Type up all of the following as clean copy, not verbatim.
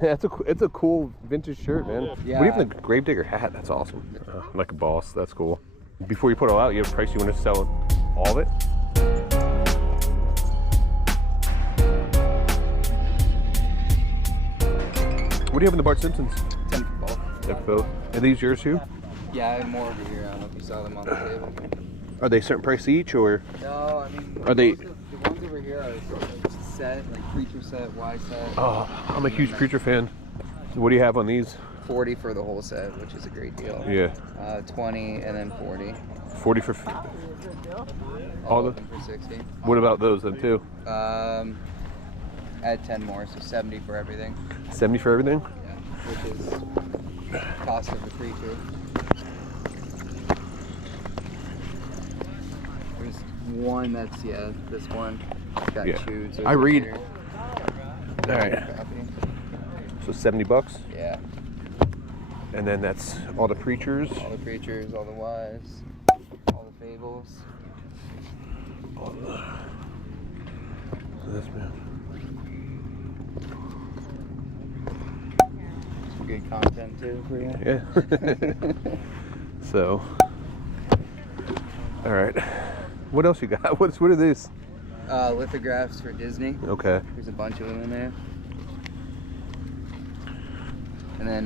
It's a cool vintage shirt, man. Yeah. What even the Gravedigger hat? That's awesome. Like a boss. That's cool. Before you put it all out, you have a price you want to sell all of it. What do you have in the Bart Simpsons? 10 for both. 10 for both. Are these yours too? Yeah, I have more over here. I don't know if you saw them on the table. Are they a certain price each, or? No, I mean, are they? The ones over here are set, like Preacher set, Y set. Oh, I'm a huge Preacher fan. What do you have on these? 40 for the whole set, which is a great deal. Yeah. 20 and then 40. 40 for all of them for 60. What about those then too? Add 10 more, so 70 for everything. 70 for everything? Yeah, which is cost of the Preacher. There's one that's this one got chewed. So I read. All right. So 70 bucks. Yeah. And then that's all the Preachers. All the Preachers, all the Ys, all the Fables. All the... This man. Some good content too for you. Yeah. So. All right. What else you got? What are these? Lithographs for Disney. Okay. There's a bunch of them in there. And then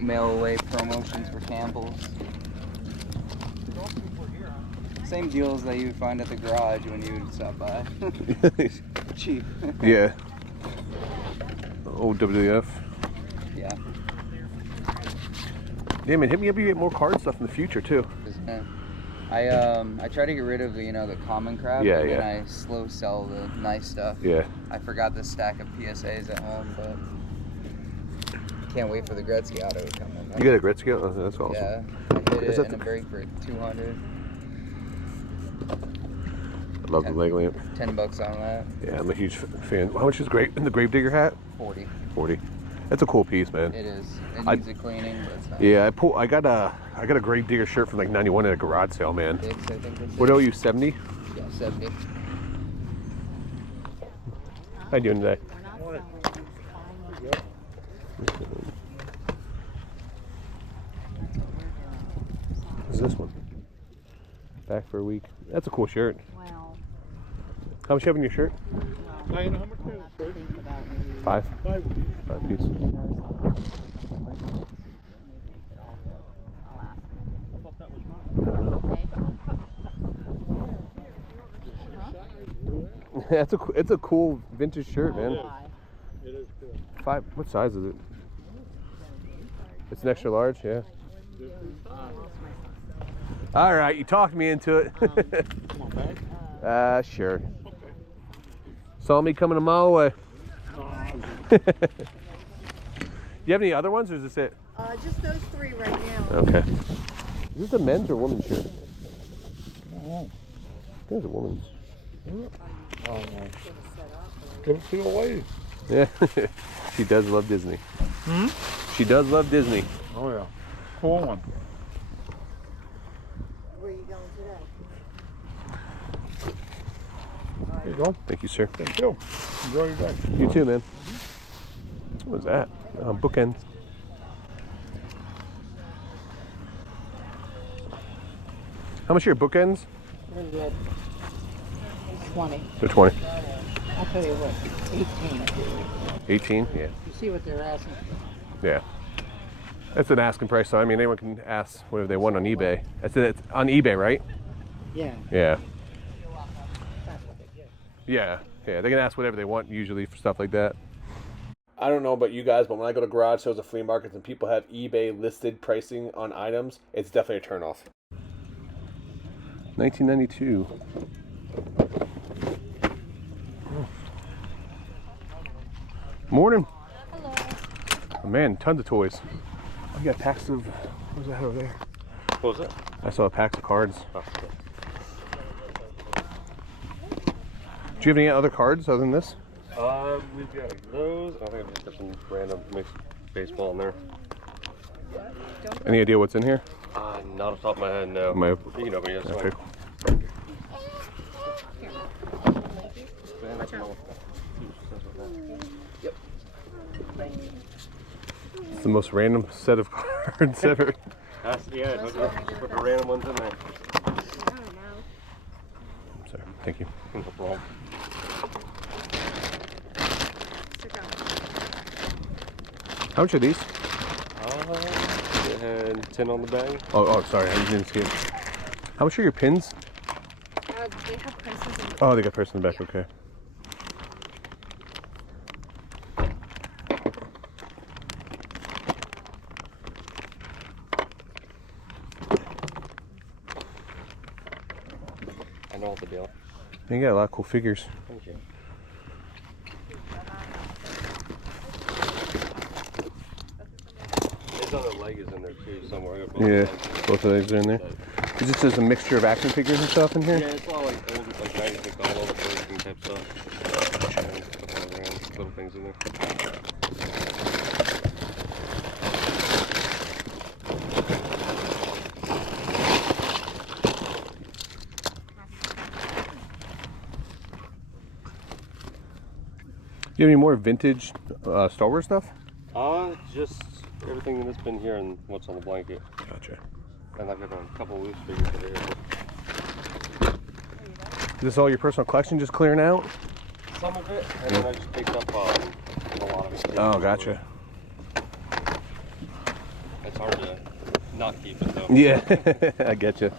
mail away promotions for Campbell's. Same deals that you would find at the garage when you would stop by. Cheap. Yeah. Old WWF. Yeah. Yeah, man, hit me up. You get more card stuff in the future too. I try to get rid of the common crap. Yeah, and then I slow sell the nice stuff. Yeah. I forgot the stack of PSAs at home, but can't wait for the Gretzky auto to come in. You got a Gretzky auto? Oh, that's awesome. Yeah, I hit it in a break for 200. I love the leg lamp. $10 on that. Yeah, I'm a huge fan. How much is in the Gravedigger hat? 40. 40. That's a cool piece, man. It is. It needs a cleaning, but it's not. Yeah, I got a Gravedigger shirt from like '91 at a garage sale, man. Dicks, I think that's What owe you? 70? Yeah, 70. How you doing today? What's this one? Back for a week. That's a cool shirt. Wow. How much you have in your shirt? Five? 5 piece. It's a cool vintage shirt, man. It is cool. 5. What size is it? It's an extra large, yeah. All right, you talked me into it. Come on, back. Sure. Saw me coming a mile away. You have any other ones, or is this it? Just those 3 right now. Okay. Is this a men's or women's shirt? I think it's a woman's. Oh, give it to your lady. Yeah. She does love Disney. Hmm? She does love Disney. Oh, yeah. Cool one. Where are you going today? There you go. Thank you, sir. Thank you. Enjoy your day. You too, man. What was that? Bookends. How much are your bookends? They're good. 20. They're 20. I'll tell you what, 18. 18? Yeah. You see what they're asking? Yeah. That's an asking price, so I mean, anyone can ask whatever they want on eBay. It's on eBay, right? Yeah. Yeah. That's what they get. Yeah. Yeah, they can ask whatever they want usually for stuff like that. I don't know about you guys, but when I go to garage sales or flea markets and people have eBay listed pricing on items, it's definitely a turnoff. 1992. Morning. Hello. Oh, man, tons of toys. I got packs of. What was that over there? What was it? I saw a pack of cards. Oh, Do you have any other cards other than this? we've got those. I think I've just got some random mixed baseball in there. Any idea what's in here? Not off the top of my head, no. You can open it. Okay. Yep. It's the most random set of cards ever. Yeah, just put the random ones in there. Sorry, thank you. No problem. How much are these? And 10 on the bag. Oh, sorry, I didn't see it. How much are your pins? They have prices in. Oh, they got price in the back. Okay. I know what the deal. You got a lot of cool figures. Thank you. There's other Legos in there too somewhere. Yeah, both of these are in there. Is this just a mixture of action figures and stuff in here? Yeah, it's all like old, like 96 all over racing type stuff. And a couple of random little things in there. Do you have any more vintage Star Wars stuff? Just everything that's been here and what's on the blanket. Gotcha. And I've got a couple of loose figures over here. Is this all your personal collection just clearing out? Some of it, and then I just picked up a lot of it. Oh, gotcha. It's hard to not keep it though. Yeah, I get you.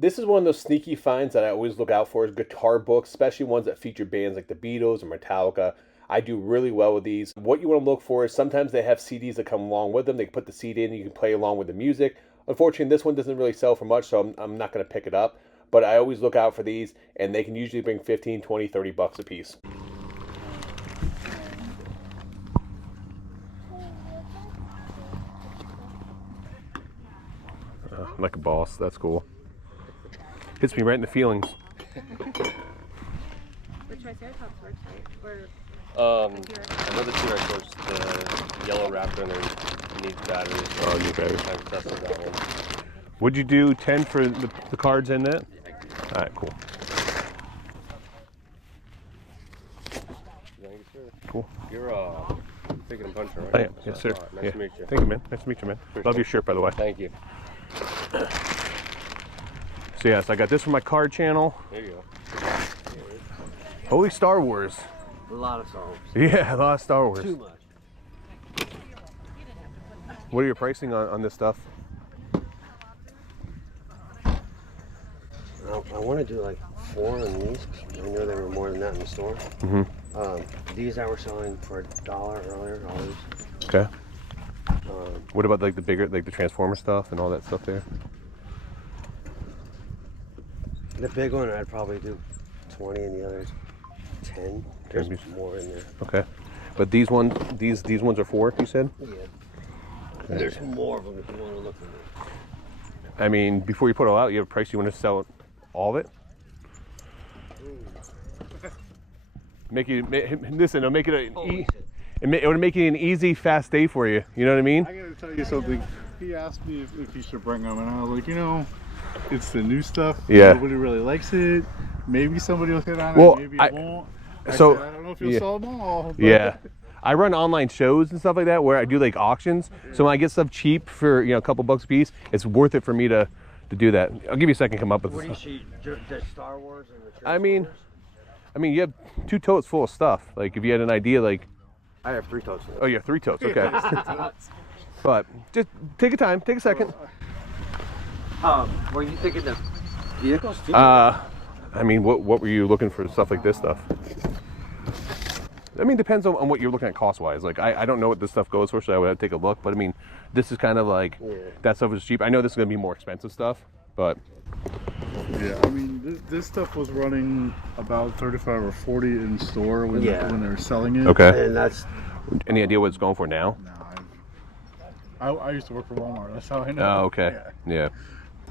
This is one of those sneaky finds that I always look out for is guitar books, especially ones that feature bands like the Beatles or Metallica. I do really well with these. What you want to look for is sometimes they have CDs that come along with them. They can put the CD in and you can play along with the music. Unfortunately, this one doesn't really sell for much, so I'm not going to pick it up. But I always look out for these, and they can usually bring 15, 20, 30 bucks a piece. Like a boss, that's cool. Hits me right in the feelings. The Triceratops website, or another T-Rex was the yellow raptor and it needs batteries. So oh, new batteries. I'm testing that one. Would you do 10 for the cards in it? All right, cool. Thank you, sir. Cool. You're Picking and Punching, right? I am, yes, sir. Right, nice to meet you. Thank you, man. Nice to meet you, man. Love your shirt, by the way. Thank you. So yes, I got this for my card channel. There you go. Holy Star Wars. A lot of Star Wars. Yeah, a lot of Star Wars. Too much. What are your pricing on this stuff? I want to do like 4 on these. I know there were more than that in the store. Mm-hmm. These I were selling for $1 earlier. All these. Okay. What about like the bigger, like the Transformer stuff and all that stuff there? The big one I'd probably do 20 and the others 10. There's Okay. more in there. Okay. But these ones, these ones are 4, you said? Yeah. There's more of them if you want to look at them. I mean, before you put it all out, you have a price you want to sell all of it? Make it, listen, it'll make it it would make it an easy, fast day for you. You know what I mean? I gotta tell you something. He asked me if you should bring them, and I was like, you know, it's the new stuff. Yeah. Nobody really likes it. Maybe somebody will hit on Well, it. Maybe it won't. I so- said, I don't know if you'll yeah. sell them all. But Yeah. I run online shows and stuff like that where I do like auctions. So when I get stuff cheap for, you know, a couple bucks a piece, it's worth it for me to do that. I'll give you a second to come up with What do you this. see? The Star Wars and the I mean, Transformers? you have 2 totes full of stuff. Like if you had an idea, like, I have 3 totes. oh, you have 3 totes. Okay. But just take your time, take a second. Were you thinking the vehicles too? I mean, what were you looking for stuff like this stuff? I mean, depends on what you're looking at cost-wise. Like, I don't know what this stuff goes for, so I would have to take a look. But I mean, this is kind of like, that stuff is cheap. I know this is going to be more expensive stuff, but. yeah, I mean, this stuff was running about 35 or 40 in store when they were selling it. Okay. And that's Any idea what it's going for now? No, I used to work for Walmart. That's how I know. Oh, okay. Yeah.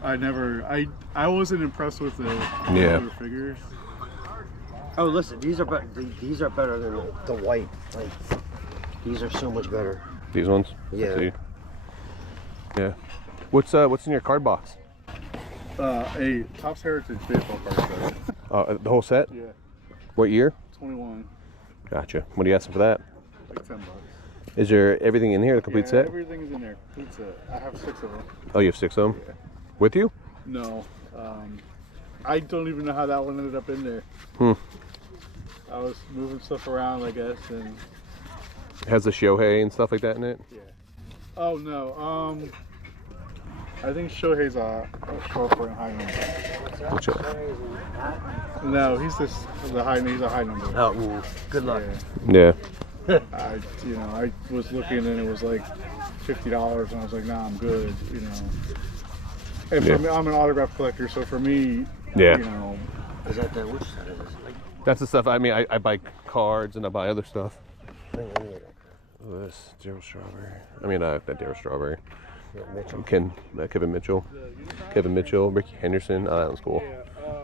I wasn't impressed with the other figures. Oh, listen, these are better than the white. Like, these are so much better. These ones? Yeah. See. Yeah. What's in your card box? A Topps Heritage baseball card set. The whole set? Yeah. What year? 21. Gotcha. What are you asking for that? Like $10. Is there everything in here, the complete set? Everything's in there. Complete set. I have 6 of them. Oh, you have 6 of them? Yeah. With you? No. I don't even know how that one ended up in there. I was moving stuff around, I guess, and It has the Shohei and stuff like that in it? yeah. Oh no. I think Shohei's a short for a high number. Which, No, he's a high number. Oh, good luck. yeah. I was looking and it was like $50, and I was like, nah, I'm good. And for me, I'm an autograph collector, so for me, Yeah. Is that the which side is this? That's the stuff, I mean, I buy cards and I buy other stuff. This, Daryl Strawberry. I mean, not Daryl Strawberry. Yeah, Mitchell. Kevin Mitchell. Kevin Mitchell, Ricky Henderson. Oh, that was cool.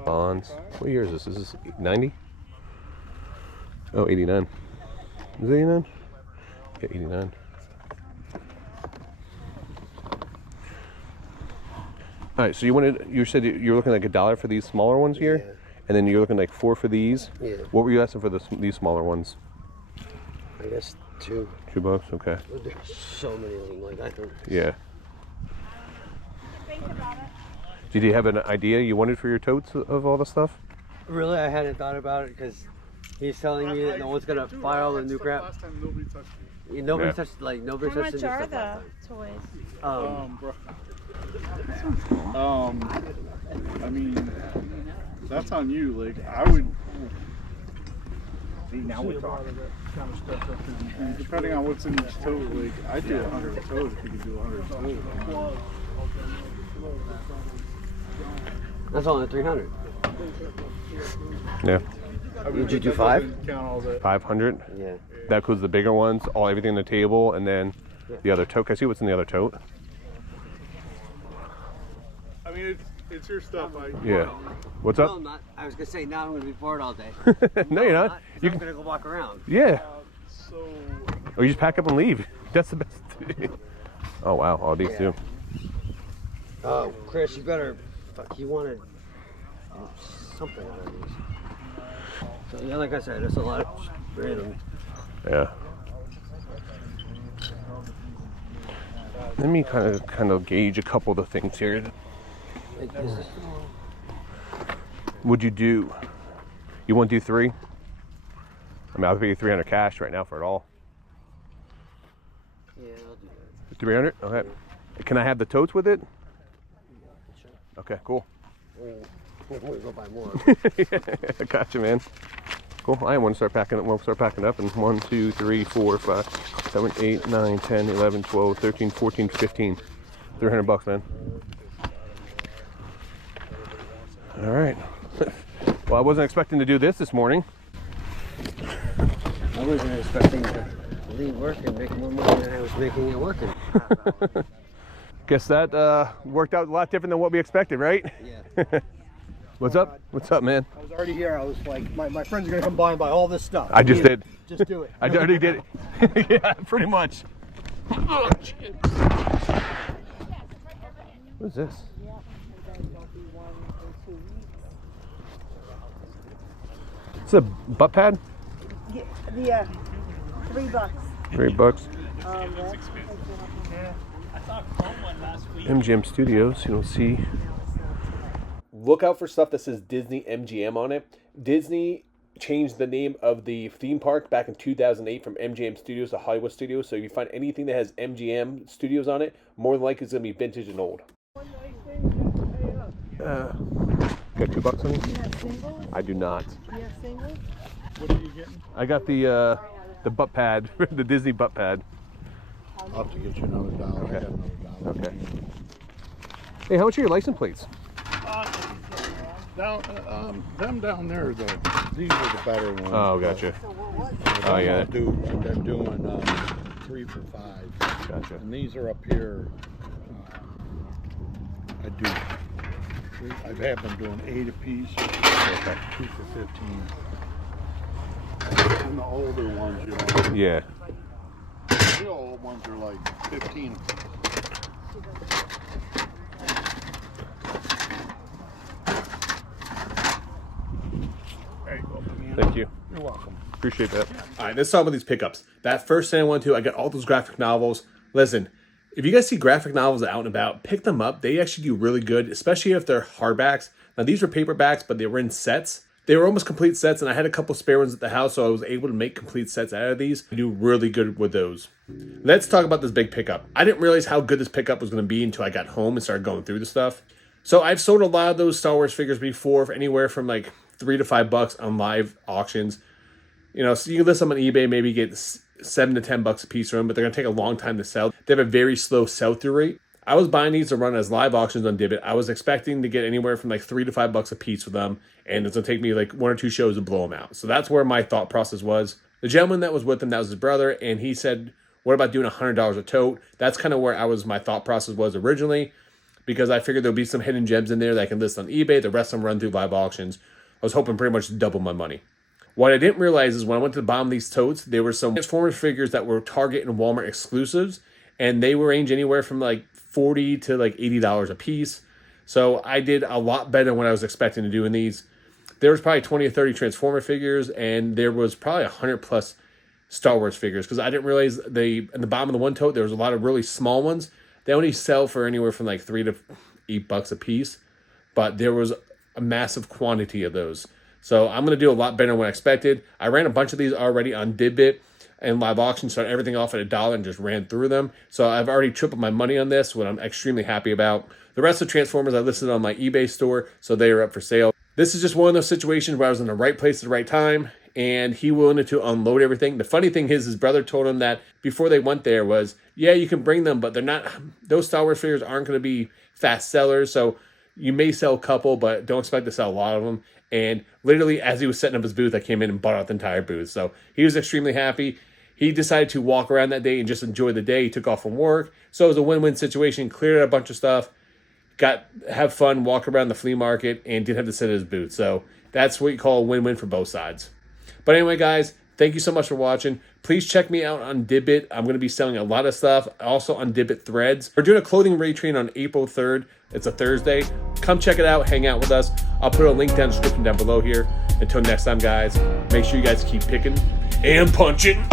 Bonds. What year is this? Is this 90? Oh, 89. Is it 89? Yeah, 89. All right, so you said you were looking like $1 for these smaller ones here, Yeah. and then you're looking like 4 for these. Yeah. What were you asking for these smaller ones? I guess 2. $2, okay. There's so many of them. Like, I don't. Yeah. Did you have an idea you wanted for your totes of all the stuff? Really, I hadn't thought about it because he's telling me that no one's gonna buy all the new crap. Last time nobody touched me. Nobody Yeah. touched nobody How touched the much new are stuff the last toys? time. Bro. I mean, that's on you. Like, I would. See, now we're talking. Depending on what's in each tote, like, I'd do 100 totes if you could do 100 totes. That's only 300. Yeah. I mean, Would you do that 5? doesn't count all that. 500. Yeah. That includes the bigger ones, everything on the table, and then the other tote. Can I see what's in the other tote? I mean, it's your stuff. Yeah. What's No, up? I'm not. I was gonna say now I'm gonna be bored all day. No, you're not. You I'm gonna go walk around. Yeah. So, Or you just pack up and leave. That's the best. Oh wow, all these too. Oh, Chris, you better. Fuck, you wanted something out of these. So yeah, like I said, it's a lot of random. Yeah. Let me kind of gauge a couple of the things here. Like this. Would you do? You want to do 3? I mean, I'll pay you 300 cash right now for it all. Yeah, I'll do that. 300? Okay. Can I have the totes with it? Sure. Okay, cool. We'll go buy more. Yeah, gotcha, man. Cool. I want to start packing up. We'll start packing up in 1, 2, 3, 4, 5, 7, 8, 9, 10, 11, 12, 13, 14, 15. $300, man. All right. Well, I wasn't expecting to do this morning. I wasn't expecting to leave work and make more money than I was making at work. Guess that worked out a lot different than what we expected, right? Yeah. What's up? What's up, man? I was already here. I was like, my friends are gonna come by and buy all this stuff. I just did. Just do it. I already did it. Yeah, pretty much. Oh, shit. What is this? It's a butt pad? Yeah, $3. $3. MGM Studios, you don't see. Look out for stuff that says Disney MGM on it. Disney changed the name of the theme park back in 2008 from MGM Studios to Hollywood Studios. So if you find anything that has MGM Studios on it, more than likely it's going to be vintage and old. Got $2 on you? I do not. what are you getting? I got the butt pad, the Disney butt pad. I'll have to get you another $1. Okay. I got another $1. Okay. Hey, how much are your license plates? Them down there, these are the better ones. Oh, gotcha. Oh, yeah. They're doing 3 for $5. Gotcha. And these are up here. I do I've had them doing 8 apiece, 2 for 15. And the older ones, you know, Yeah. the real old ones are like 15. There you go, man. Thank you. You're welcome. Appreciate that. All right, let's talk about these pickups. That first thing I went to, I got all those graphic novels. Listen, if you guys see graphic novels out and about, pick them up. They actually do really good, especially if they're hardbacks. Now, these were paperbacks, but they were in sets. They were almost complete sets, and I had a couple spare ones at the house, so I was able to make complete sets out of these. I do really good with those. Let's talk about this big pickup. I didn't realize how good this pickup was going to be until I got home and started going through the stuff. So I've sold a lot of those Star Wars figures before, for anywhere from like $3 to $5 on live auctions. You know, so you can list them on eBay, maybe get $7 to $10 a piece for them, but they're going to take a long time to sell. They have a very slow sell-through rate. I was buying these to run as live auctions on Dibbit. I was expecting to get anywhere from like $3 to $5 a piece for them, and it's going to take me like 1 or 2 shows to blow them out. So that's where my thought process was. The gentleman that was with him, that was his brother, and he said, what about doing $100 a tote? That's kind of where my thought process was originally, because I figured there'll be some hidden gems in there that I can list on eBay. The rest of them run through live auctions. I was hoping pretty much to double my money. What I didn't realize is when I went to the bottom of these totes, there were some Transformers figures that were Target and Walmart exclusives, and they were range anywhere from like $40 to like $80 a piece. So I did a lot better than what I was expecting to do in these. There was probably 20 or 30 Transformer figures, and there was probably 100 plus Star Wars figures, because I didn't realize in the bottom of the one tote there was a lot of really small ones. They only sell for anywhere from like $3 to $8 a piece, but there was a massive quantity of those. So I'm going to do a lot better than what I expected. I ran a bunch of these already on Dibbit and live auction, started everything off at $1 and just ran through them. So I've already tripled my money on this, what I'm extremely happy about. The rest of the Transformers I listed on my eBay store, so they are up for sale. This is just one of those situations where I was in the right place at the right time, and he wanted to unload everything. The funny thing is, his brother told him that before they went there was, yeah, you can bring them, but they're not, those Star Wars figures aren't going to be fast sellers, so you may sell a couple, but don't expect to sell a lot of them. And literally, as he was setting up his booth, I came in and bought out the entire booth. So he was extremely happy. He decided to walk around that day and just enjoy the day. He took off from work. So it was a win-win situation. Cleared out a bunch of stuff. Have fun, walk around the flea market, and didn't have to sit at his booth. So that's what you call a win-win for both sides. But anyway, guys, thank you so much for watching. Please check me out on Dibbit. I'm going to be selling a lot of stuff. Also on Dibbit Threads. We're doing a clothing raid train on April 3rd. It's a Thursday. Come check it out. Hang out with us. I'll put a link down in the description down below here. Until next time, guys, make sure you guys keep picking and punching.